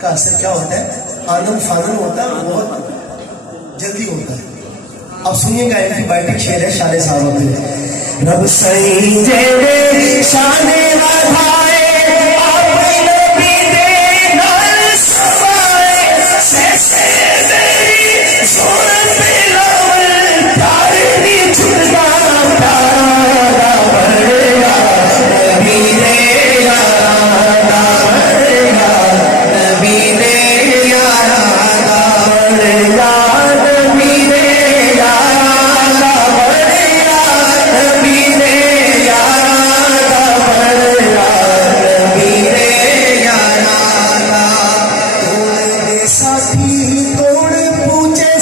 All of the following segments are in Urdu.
کا اثر کیا ہوتا ہے؟ آنم فانم ہوتا ہے، بہت جلدی ہوتا ہے. اب سنیے گا اینٹی بائیوٹک شعر ہے شان صاحب کے. رب سائیں جے شان ودھائے اپنے نبی دے نال سوائے سے تیری صورت پہ لاول پیار نہیں چھڑتا پیارا بڑا نبی دے یارا بڑا نبی دے یارا بڑا نبی دے یارا بڑا نبی دے یارا بڑا نبی دے یارا. توڑ دے ساتھی توڑ پوچھے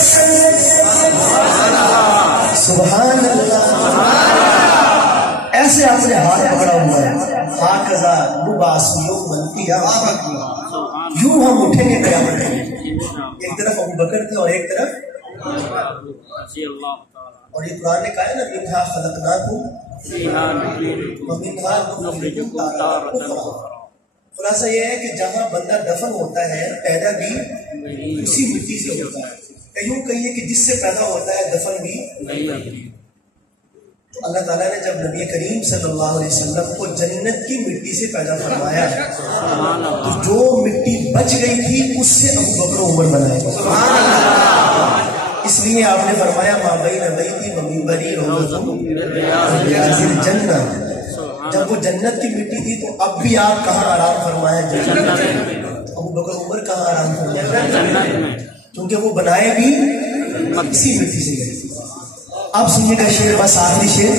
سبحان اللہ. ایسے اپنے ہاتھ پکڑا ہوا ہے. ہاکذا نبعث یوم القیامہ. یوں ہم اٹھیں گے قیامت میں. ایک طرف ابو بکر تھے اور ایک طرف، اور یہ قرآن نے کہا ہے نا منہا خلقناکم ومنہا نخرجکم تارۃ اخری. خلاصہ یہ ہے کہ جہاں بندہ دفن ہوتا ہے پیدا بھی اسی مٹی سے ہوتا ہے. یوں کہیے کہ جس سے پیدا ہوتا ہے دفن بھی. تو اللہ تعالیٰ نے جب نبی کریم صلی اللہ علیہ وسلم کو جنت کی مٹی سے پیدا فرمایا تو جو مٹی بچ گئی تھی اس سے ابو بکر و عمر بنائے. اس لیے آپ نے فرمایا ما بین بیتی و منبری روضۃ من ریاض الجنہ. جب وہ جنت کی مٹی تھی تو اب بھی آپ کہاں آرام فرمایا؟ جنت میں. ابو بکر عمر کہاں آرام فرمایا؟ کیونکہ وہ بنائے بھی اسی مٹی سے گئے. اب سنیے گا شعر، بس آخری شعر.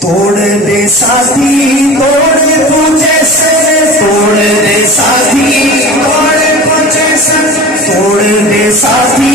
توڑ دے ساتھی توڑ پوچھے سر توڑ دے ساتھی توڑ پوچھے سر توڑ دے ساتھی